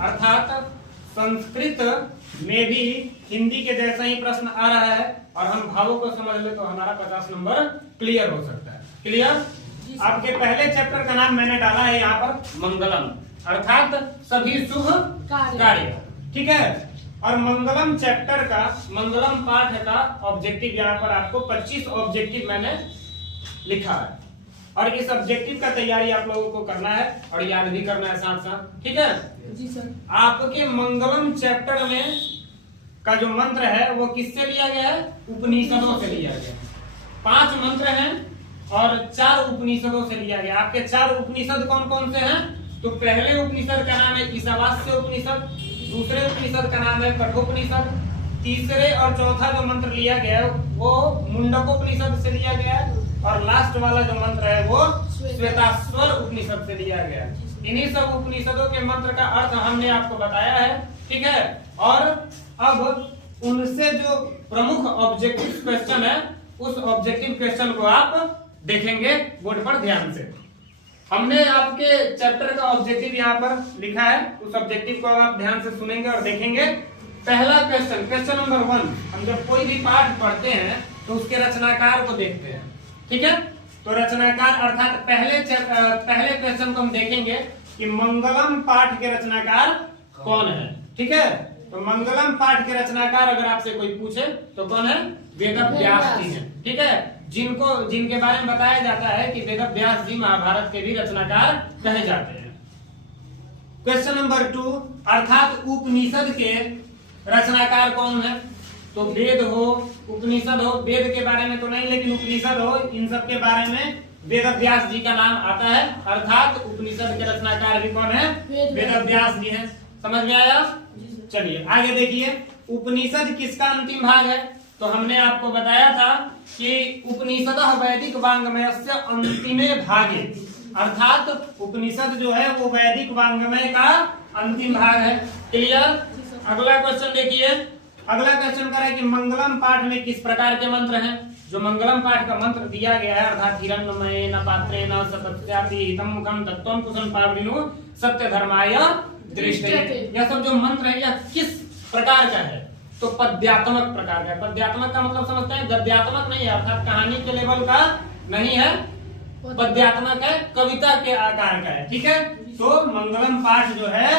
अर्थात संस्कृत में भी हिंदी के जैसा ही प्रश्न आ रहा है और हम भावों को समझ ले तो हमारा 50 नंबर क्लियर हो सकता है। क्लियर? आपके पहले चैप्टर का नाम मैंने डाला है यहाँ पर मंगलम, अर्थात सभी शुभ कार्य। ठीक है, और मंगलम चैप्टर का, मंगलम पाठ का ऑब्जेक्टिव यहाँ पर आपको 25 ऑब्जेक्टिव मैंने लिखा है और इस ऑब्जेक्टिव का तैयारी आप लोगों को करना है और याद भी करना है साथ साथ। ठीक है जी सर। आपके मंगलम चैप्टर में का जो मंत्र है वो किससे लिया गया है? उपनिषदों से लिया गया है। 5 मंत्र हैं और 4 उपनिषदों से लिया गया। आपके 4 उपनिषद कौन कौन से हैं? तो पहले उपनिषद का नाम है ईशावास्य उपनिषद, दूसरे उपनिषद का नाम है कठोपनिषद, तीसरे और चौथा जो मंत्र लिया गया है वो मुंडकोपनिषद से लिया गया है और लास्ट वाला जो मंत्र है वो श्वेताश्वर उपनिषद से लिया गया है। इन्हीं सब उपनिषदों के मंत्र का अर्थ हमने आपको बताया है। ठीक है, और अब उनसे जो प्रमुख ऑब्जेक्टिव क्वेश्चन है उस ऑब्जेक्टिव क्वेश्चन को आप देखेंगे बोर्ड पर ध्यान से। हमने आपके चैप्टर का ऑब्जेक्टिव यहाँ पर लिखा है, उस ऑब्जेक्टिव को आप ध्यान से सुनेंगे और देखेंगे। पहला क्वेश्चन, क्वेश्चन नंबर 1, हम जब कोई भी पाठ पढ़ते हैं तो उसके रचनाकार को देखते हैं। ठीक है, तो रचनाकार अर्थात पहले क्वेश्चन को हम देखेंगे कि मंगलम पाठ के रचनाकार कौन है। ठीक है, तो मंगलम पाठ के रचनाकार अगर आपसे कोई पूछे तो कौन है? वेदव्यास जी हैं। ठीक है, जिनके बारे में बताया जाता है कि वेदव्यास जी महाभारत के भी रचनाकार कहे जाते हैं। क्वेश्चन नंबर 2, अर्थात उपनिषद के रचनाकार कौन है? तो वेद हो, उपनिषद हो, वेद के बारे में तो नहीं लेकिन उपनिषद हो, इन सब के बारे में वेदव्यास जी का नाम आता है। अर्थात उपनिषद के रचनाकार भी कौन है? वेदव्यास जी हैं। समझ में आया? चलिए आगे देखिए, उपनिषद किसका अंतिम भाग है? तो हमने आपको बताया था कि उपनिषदः वैदिक वाङ्मयस्य अंतिमे भागे, अर्थात उपनिषद जो है वो वैदिक वाङ्मय का अंतिम भाग है। क्लियर? अगला क्वेश्चन देखिए, अगला क्वेश्चन कर है कि मंगलम पाठ में किस प्रकार के मंत्र हैं? जो मंगलम पाठ का मंत्र दिया गया है, अर्थात हिरण्मयेन पात्रेण सतत्यापि हितं मुखं तत्त्वं कुशलं पावृणु सत्य धर्माय दृष्टे, यह सब जो मंत्र है यह किस प्रकार का है? तो पद्यात्मक प्रकार का है। पद्यात्मक का मतलब समझते हैं, गद्यात्मक नहीं है, अर्थात कहानी के लेवल का नहीं है, पद्यात्मक है, कविता के आकार का है। ठीक है, तो मंगलम पाठ जो है,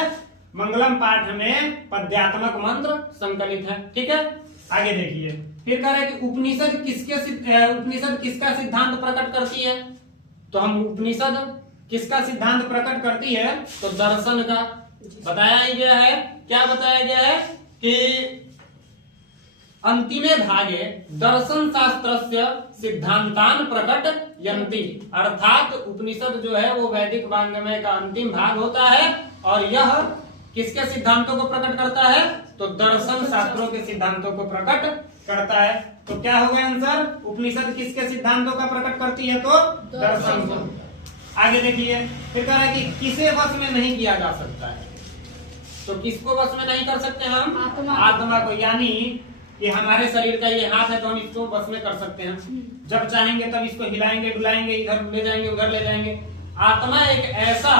मंगलम पाठ में पद्यात्मक मंत्र संकलित है। ठीक है, आगे देखिए, फिर कह रहे हैं कि उपनिषद किसका सिद्धांत प्रकट करती है? तो हम उपनिषद किसका सिद्धांत प्रकट करती है? तो दर्शन का बताया गया है। क्या बताया गया है कि अंतिमे भागे दर्शन शास्त्रस्य सिद्धांतान प्रकटयन्ति, अर्थात उपनिषद जो है वो वैदिक वाङ्मय का अंतिम भाग होता है और यह किसके सिद्धांतों को प्रकट करता है? तो दर्शन शास्त्रों के सिद्धांतों को प्रकट करता है। तो क्या हो गया आंसर? उपनिषद किसके सिद्धांतों का प्रकट करती है? तो दर्शन को। आगे देखिए, फिर कह रहा है कि किसे वश में नहीं किया जा सकता है? तो किसको वश में नहीं कर सकते हम? आत्मा को, यानी कि हमारे शरीर का ये हाथ है तो हम इसको वश में कर सकते हैं, जब चाहेंगे तब इसको हिलाएंगे डुलाएंगे, इधर ले जाएंगे उधर ले जाएंगे। आत्मा एक ऐसा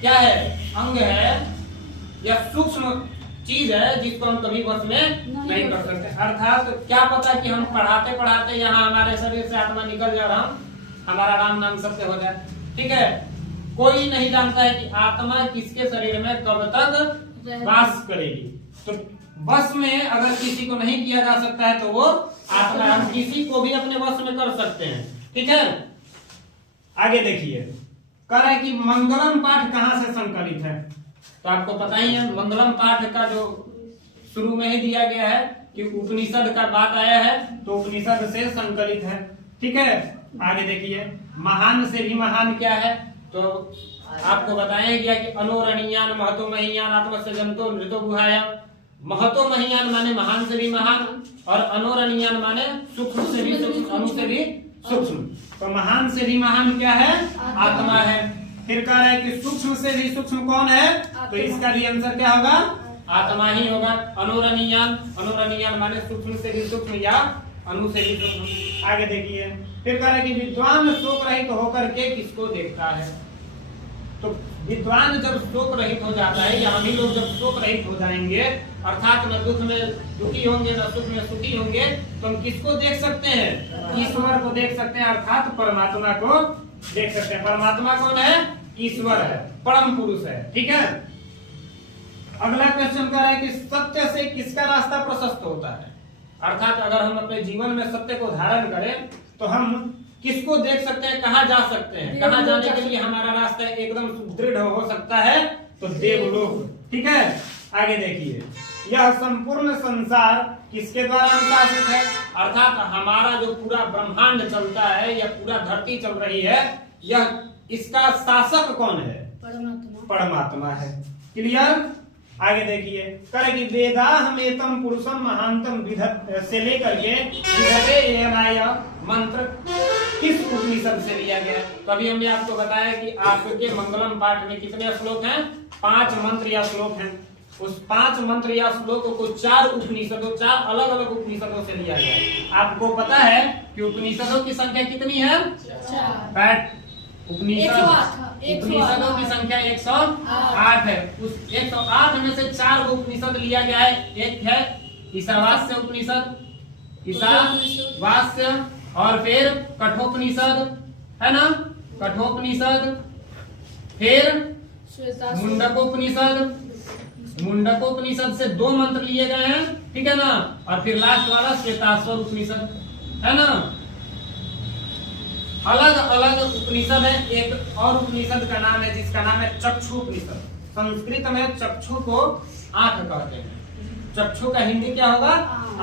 क्या है? अंग है या सूक्ष्म चीज है जिसको हम कभी वश में नहीं कर सकते। अर्थात क्या पता कि हम पढ़ाते पढ़ाते यहाँ हमारे शरीर से आत्मा निकल जा रहा, हमारा राम नाम सत्य हो जाए। ठीक है, कोई नहीं जानता है कि आत्मा किसके शरीर में कब तक वास करेगी। तो वश में अगर किसी को नहीं किया जा सकता है तो वो आत्मा, हम किसी को भी अपने वश में कर सकते हैं। ठीक है, आगे देखिए, कह रहा है कि मंगलम पाठ कहाँ से संकलित है? तो आपको पता ही है, मंगलम पाठ का जो शुरू में ही दिया गया है कि उपनिषद का बात आया है तो उपनिषद से संकलित है। ठीक है, आगे देखिए, महान से भी महान क्या है? तो आपको बताया गया कि अनोरणीयान महतो महीयान आत्मस्य जंतो नृतो गुहायाम। महतो महीयान माने महान से भी महान और अनोरणीयान माने सूक्ष्म से भी सूक्ष्म, अणु से भी सूक्ष्म। तो महान से भी महान क्या है? आत्मा है। फिर कह रहा है कि सूक्ष्म से भी सूक्ष्म कौन है? तो इसका भी आंसर क्या होगा? आत्मा ही होगा। अनोरणीयान, अनोरणीयान माने सूक्ष्म से भी सूक्ष्म या अणु से भी सूक्ष्म। आगे देखिए, फिर कह रहा है कि विद्वान शोक रहित होकर के किसको देखता है? तो विद्वान जब शोक रहित हो जाता है, या हम ही लोग जब शोक रहित हो जाएंगे, अर्थात न दुख में दुखी होंगे न सुख में सुखी होंगे, तो हम किसको देख सकते हैं? ईश्वर को देख सकते हैं, अर्थात परमात्मा को देख सकते हैं। परमात्मा कौन है? ईश्वर है, परम पुरुष है। ठीक है। अगला क्वेश्चन कह रहा है कि सत्य से किसका रास्ता प्रशस्त होता है? अर्थात अगर हम अपने जीवन में सत्य को धारण करें तो हम किसको देख सकते हैं, कहाँ जा सकते हैं, कहाँ जाने के लिए हमारा रास्ता एकदम सुदृढ़ हो सकता है? तो देवलोक। ठीक है। आगे देखिए, यह संपूर्ण संसार किसके द्वारा अनुशासित है? अर्थात हमारा जो पूरा ब्रह्मांड चलता है या पूरा धरती चल रही है, यह इसका शासक कौन है? परमात्मा है। क्लियर। आगे देखिए, करे कि वेदाहमेतम पुरुषम महांतम विधत से लेकर के विधते येनाय मंत्र किस उपनिषद से लिया गया? तो अभी हमने आपको बताया कि आपके मंगलम पाठ में कितने श्लोक हैं? 5 मंत्र या श्लोक हैं। उस 5 मंत्र या श्लोकों को 4 उपनिषदों, 4 अलग अलग उपनिषदों से लिया गया। आपको पता है कि उपनिषदों की संख्या कितनी है? 4। उपनिषदों की संख्या 108 है। उस 108 में से 4 उपनिषद लिया गया है। एक है ईशावास्य उपनिषद, ईशावास्य, और फिर कठोपनिषद है ना, कठोपनिषद, फिर मुंडकोपनिषद, मुंडकोपनिषद से 2 मंत्र लिए गए हैं। ठीक है ना। और फिर लास्ट वाला श्वेताश्वर उपनिषद है ना। अलग अलग उपनिषद है। एक और उपनिषद का नाम है जिसका नाम है चक्षु उपनिषद। संस्कृत में चक्षु को आंख कहते हैं। चक्षु का हिंदी क्या होगा?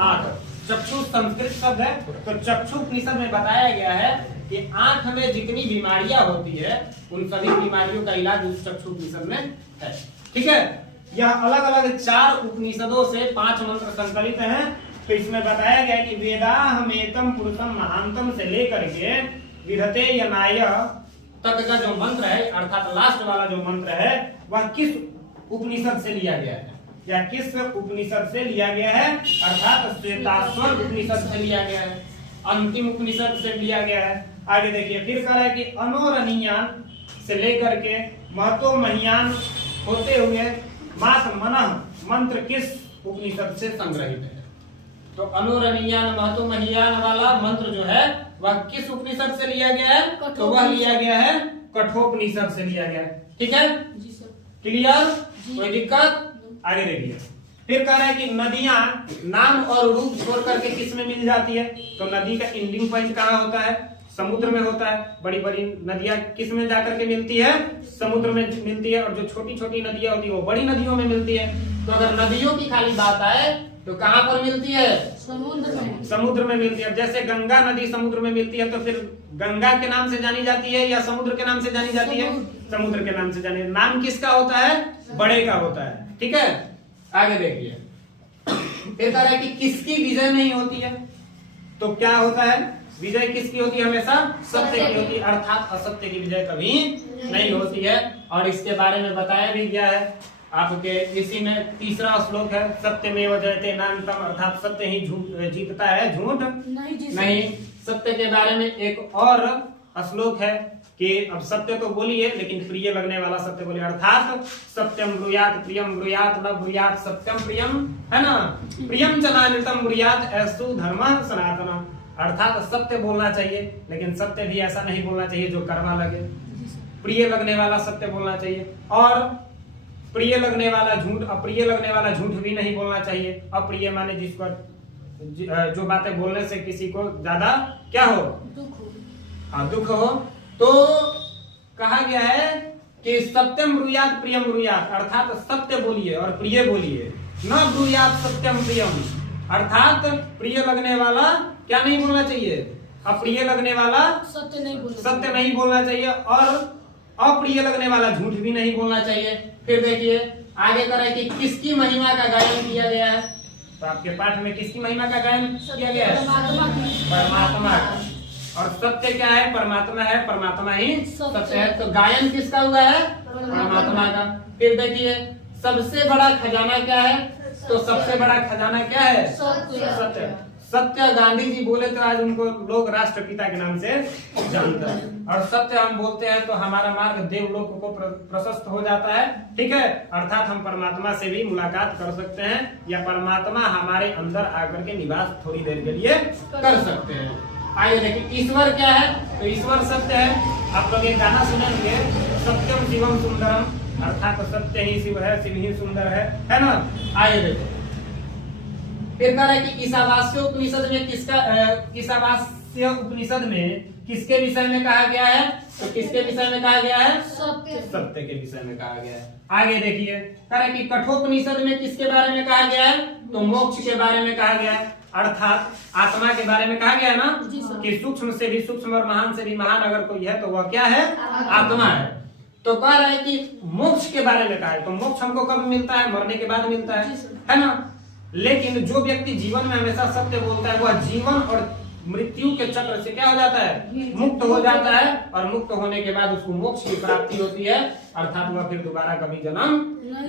आंख। चक्षु संस्कृत शब्द है। तो चक्षु उपनिषद में बताया गया है कि आंख में जितनी बीमारियां होती है उन सभी बीमारियों का इलाज उस चक्षु उपनिषद में है। ठीक है। यह अलग अलग 4 उपनिषदों से 5 मंत्र संकलित हैं। तो इसमें बताया गया कि वेदाहमेतम पुरुषम महांतम से लेकर के विधते यनाय तक का जो मंत्र है, अर्थात लास्ट वाला जो मंत्र है, वह किस उपनिषद से लिया गया है या किस उपनिषद से लिया गया है? अर्थात श्वेताश्वर उपनिषद से लिया गया है, अंतिम उपनिषद से लिया गया है। आगे देखिए, फिर कह रहा है कि अनोरणीयान से लेकर के महतो महियान होते हुए मात मनः मंत्र किस उपनिषद से संग्रहित है? तो अनोरणीयान महतो महियान वाला मंत्र जो है वह किस उपनिषद से लिया गया है? तो वह लिया गया है कठोपनिषद से लिया गया है। ठीक है। क्लियर। कोई दिक्कत? आगे देखिए, फिर कह रहा है कि नदियां नाम और रूप छोड़ करके किस में मिल जाती है? तो नदी का एंडिंग पॉइंट कहाँ होता है? समुद्र में होता है। बड़ी बड़ी नदियां किस में जाकर के मिलती है? समुद्र में मिलती है। और जो छोटी छोटी नदियां होती है वो बड़ी नदियों में मिलती है। तो अगर नदियों की खाली बात आए तो कहाँ पर मिलती है? समुद्र में मिलती है। जैसे गंगा नदी समुद्र में मिलती है तो फिर गंगा के नाम से जानी जाती है या समुद्र के नाम से जानी जाती है? समुद्र के नाम से जानी। नाम किसका होता है? बड़े का होता है। ठीक है। आगे देखिए, फिर कह रहा है कि किसकी विजय नहीं होती है? तो क्या होता है? विजय किसकी होती है? हमेशा सत्य की होती है। अर्थात असत्य की विजय कभी नहीं होती है। और इसके बारे में बताया भी गया है आपके इसी में 3रा श्लोक है, सत्यमेव जयते नान्यतम, अर्थात सत्य ही जीतता है, झूठ नहीं। सत्य के बारे में एक और श्लोक है कि अब सत्य तो बोलिए लेकिन प्रिय लगने वाला सत्य बोलिए। अर्थात सत्यम ब्रूयात प्रियम ब्रूयात न ब्रूयात सत्यम प्रियम, है ना। प्रियम च नान्यतम ब्रूयात ऐसु धर्मः सनातन। अर्थात सत्य बोलना चाहिए लेकिन सत्य भी ऐसा नहीं बोलना चाहिए जो कड़वा लगे। प्रिय लगने वाला सत्य बोलना चाहिए और प्रिय लगने वाला झूठ, अप्रिय लगने वाला झूठ भी नहीं बोलना चाहिए। अप्रिय माने जिसको जो बातें बोलने से किसी को ज्यादा क्या हो? दुख हो। तो कहा गया है कि सत्यम ब्रूयात प्रियम ब्रूयात, अर्थात सत्य बोलिए और प्रिय बोलिए। न ब्रूयात सत्यम प्रियम, अर्थात प्रिय लगने वाला क्या नहीं बोलना चाहिए? अप्रिय लगने वाला सत्य नहीं बोलना चाहिए और अप्रिय लगने वाला झूठ भी नहीं बोलना चाहिए। फिर देखिए आगे कर रहा है कि किसकी महिमा का गायन किया गया है? तो आपके पाठ में किसकी महिमा का गायन किया गया है? परमात्मा का। और सत्य क्या है? परमात्मा है, परमात्मा ही सत्य है। तो गायन किसका हुआ है? परमात्मा का। फिर देखिए सबसे बड़ा खजाना क्या है? तो सबसे बड़ा खजाना क्या है? सत्य। सत्य गांधी जी बोले तो आज उनको लोग राष्ट्रपिता के नाम से जानते हैं। और सत्य हम बोलते हैं तो हमारा मार्ग देवलोक को प्रशस्त हो जाता है, ठीक है। अर्थात हम परमात्मा से भी मुलाकात कर सकते हैं या परमात्मा हमारे अंदर आकर के निवास थोड़ी देर के लिए कर सकते हैं। आइए देखिए ईश्वर क्या है, तो ईश्वर सत्य है। आप लोग एक गाना सुनेंगे, सत्यम शिवम सुंदरम, अर्थात सत्य ही शिव है, शिव ही सुंदर है ना। आइए देखो फिर कह रहा है कि ईशावास्य उपनिषद में ईशावास्य उपनिषद में किसके विषय में कहा गया है, तो किसके विषय में कहा गया है, सत्य के विषय में कहा गया है। आगे देखिए कह रहा है कि कठोपनिषद में किसके बारे में कहा गया है, तो मोक्ष के बारे में कहा गया है, अर्थात आत्मा के बारे में कहा गया है ना, कि सूक्ष्म से भी सूक्ष्म और महान से भी महान अगर कोई है तो वह क्या है, आत्मा है। तो कह रहा है कि मोक्ष के बारे में कहा है, तो मोक्ष हमको कब मिलता है, मरने के बाद मिलता है ना। लेकिन जो व्यक्ति जीवन में हमेशा सत्य बोलता है वह जीवन और मृत्यु के चक्र से क्या हो जाता है, मुक्त हो जाता है। और मुक्त होने के बाद उसको मोक्ष की प्राप्ति होती है, अर्थात वह फिर दोबारा कभी जन्म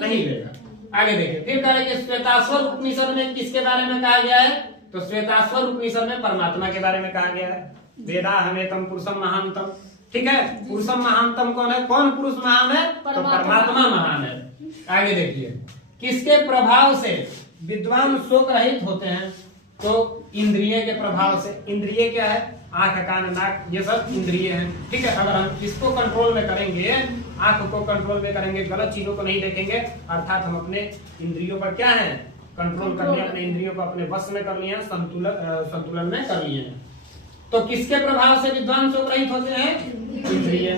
नहीं लेगा। आगे देखिए फिर कह रहे हैं श्वेताश्वर उपनिषद में किसके बारे में कहा गया है, तो श्वेताश्वर उपनिषद में परमात्मा के बारे में कहा गया है। वेदा हमेतम पुरुषम महानतम, ठीक है। पुरुषम महानतम कौन है, कौन पुरुष महान है, तो परमात्मा महान है। आगे देखिए किसके प्रभाव से विद्वान शोक रहित होते हैं, तो इंद्रिय के प्रभाव से। इंद्रिय क्या है, आंख कान नाक ये सब इंद्रिय हैं, ठीक है। अगर हम इसको कंट्रोल में करेंगे, आंख को कंट्रोल में करेंगे, गलत चीजों को नहीं देखेंगे, अर्थात हम अपने इंद्रियों पर क्या है, कंट्रोल कर लिया, अपने इंद्रियों को अपने वश में कर लिया, संतुलन में कर लिए। तो किसके प्रभाव से विद्वान शोक रहित होते हैं, इंद्रिय।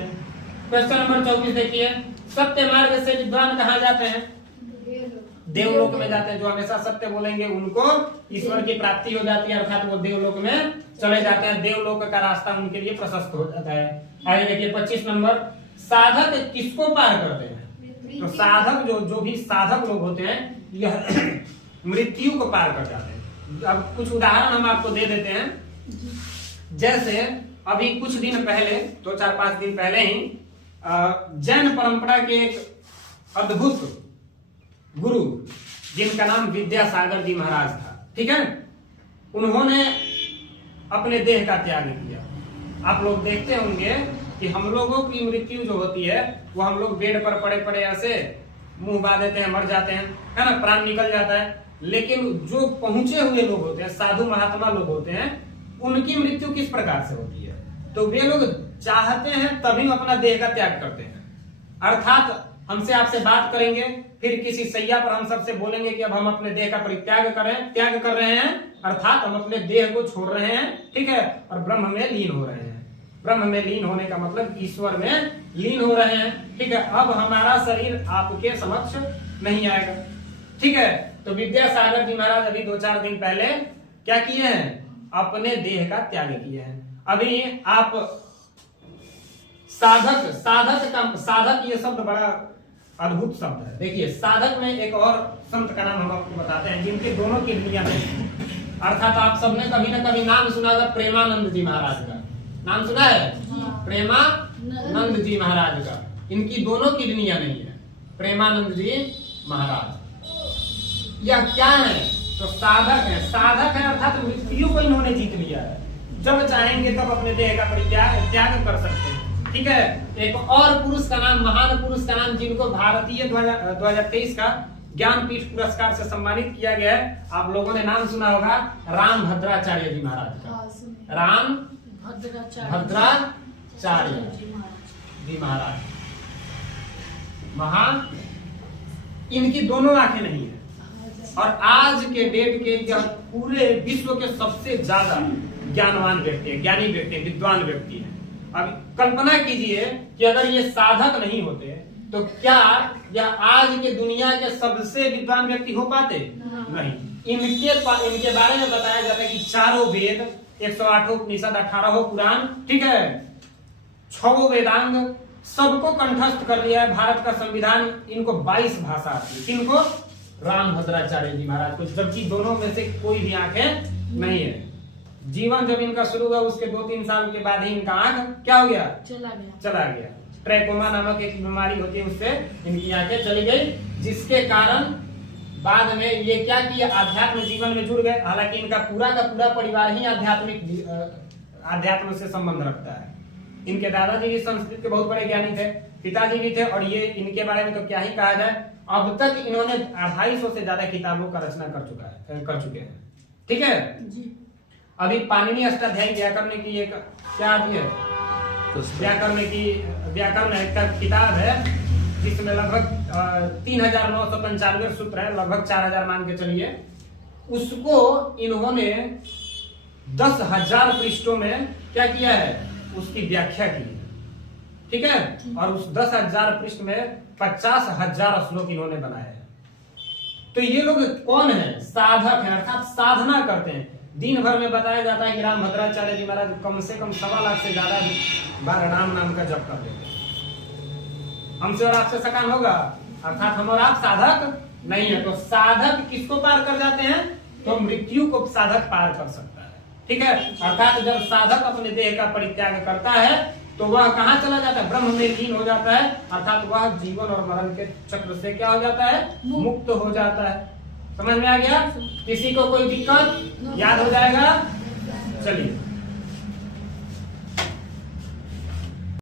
क्वेश्चन नंबर 24 देखिए, सत्य मार्ग से विद्वान कहाँ जाते हैं, देवलोक में जाते हैं। जो हमेशा सत्य बोलेंगे उनको ईश्वर की प्राप्ति हो जाती है, अर्थात वो देवलोक में चले जाते हैं, देवलोक का रास्ता उनके लिए प्रशस्त हो जाता है। आगे देखिए 25 नंबर, साधक किसको पार करते हैं, तो साधक जो भी साधक लोग होते हैं यह मृत्यु को पार कर जाते हैं। अब कुछ उदाहरण हम आपको दे देते हैं। जैसे अभी कुछ दिन पहले, 2-4-5 दिन पहले ही जैन परंपरा के एक अद्भुत गुरु जिनका नाम विद्यासागर जी महाराज था, ठीक है, उन्होंने अपने देह का त्याग किया। आप लोग देखते होंगे कि हम लोगों की मृत्यु जो होती है वो हम लोग बेड पर पड़े पड़े ऐसे मुंह बांध देते हैं, मर जाते हैं, है ना, प्राण निकल जाता है। लेकिन जो पहुंचे हुए लोग होते हैं, साधु महात्मा लोग होते हैं, उनकी मृत्यु किस प्रकार से होती है, तो वे लोग चाहते हैं तभी अपना देह का त्याग करते हैं। अर्थात हमसे आपसे बात करेंगे, फिर किसी सैया पर हम सबसे बोलेंगे कि अब हम अपने देह का परित्याग त्याग कर रहे हैं, अर्थात हम अपने देह को छोड़ रहे हैं, ठीक है, और ब्रह्म में लीन हो रहे हैं। ब्रह्म में लीन होने का मतलब ईश्वर में लीन हो रहे हैं, ठीक है। अब हमारा शरीर आपके समक्ष नहीं आएगा, ठीक है। तो विद्यासागर जी महाराज अभी 2-4 दिन पहले क्या किए हैं, अपने देह का त्याग किए हैं। अभी आप साधक ये शब्द बड़ा अद्भुत शब्द है। देखिए साधक में एक और संत का नाम हम आपको बताते हैं जिनके दोनों किडनियां हैं, अर्थात आप सबने कभी ना कभी नाम सुना होगा प्रेमानंद जी महाराज का, नाम सुना है, प्रेमानंद जी महाराज का। इनकी दोनों किडनियां नहीं है, प्रेमानंद जी महाराज। यह क्या है, तो साधक है। साधक है अर्थात मृत्यु को इन्होंने जीत लिया है, जब चाहेंगे तब अपने देह का त्याग कर सकते हैं, ठीक है। एक और पुरुष का नाम, महान पुरुष का नाम, जिनको भारतीय 2023 का ज्ञानपीठ पुरस्कार से सम्मानित किया गया है, आप लोगों ने नाम सुना होगा, राम भद्राचार्य जी महाराज का। राम भद्राचार्य जी महाराज महान, इनकी दोनों आंखें नहीं है, और आज के डेट के यह पूरे विश्व के सबसे ज्यादा ज्ञानवान व्यक्ति है, ज्ञानी व्यक्ति है, विद्वान व्यक्ति है। अब कल्पना कीजिए कि अगर ये साधक नहीं होते तो क्या यह आज के दुनिया के सबसे विद्वान व्यक्ति हो पाते, नहीं। इनके बारे में बताया जाता है कि 4 वेद, 108 उपनिषद, 18 पुराण, ठीक है, 6 वेदांग, सबको कंठस्थ कर लिया है। भारत का संविधान, इनको 22 भाषा आती है। किनको, राम भद्राचार्य जी महाराज को, जबकि दोनों में से कोई भी आंखें नहीं है। जीवन जब इनका शुरू हुआ उसके 2-3 साल के बाद ही इनका आंख क्या हो गया, चला गया। ट्रैकोमा नामक एक बीमारी होती है, उससे इनकी आंखें चली गई, जिसके कारण बाद में ये क्या किया, आध्यात्म जीवन में जुड़ गए। हालांकि इनका पूरा का पूरा परिवार ही आध्यात्म से संबंध रखता है। इनके दादाजी भी संस्कृत के बहुत बड़े ज्ञानी थे, पिताजी भी थे, और ये इनके बारे में तो क्या ही कहा जाए। अब तक इन्होंने 250 से ज्यादा किताबों का रचना कर चुके हैं। ठीक है जी। अभी पाणिनि अष्टाध्यायी व्याकरण की एक क्या भी है, व्याकरण एक किताब है जिसमें लगभग 3995 सूत्र है, लगभग 4000 मान के चलिए। उसको इन्होंने 10,000 पृष्ठों में क्या किया है, उसकी व्याख्या की है। ठीक है, और उस 10,000 पृष्ठ में 50,000 श्लोक इन्होंने बनाए हैं। तो ये लोग कौन है, साधक है, अर्थात साधना करते हैं। दिन भर में बताया जाता है कि राम भद्राचार्य जी महाराज कम से कम 1.25 लाख से ज्यादा बार राम नाम का जप कर लेते हैं। हमसे और आपसे सकान होगा, अर्थात हम और आप साधक नहीं है। तो साधक किसको पार कर जाते हैं, तो मृत्यु को साधक पार कर सकता है। ठीक है, अर्थात जब साधक अपने देह का परित्याग करता है तो वह कहाँ चला जाता है, ब्रह्म में लीन हो जाता है, अर्थात वह जीवन और मरण के चक्र से क्या हो जाता है, मुक्त हो जाता है। समझ में आ गया? किसी को कोई दिक्कत याद हो जाएगा? चलिए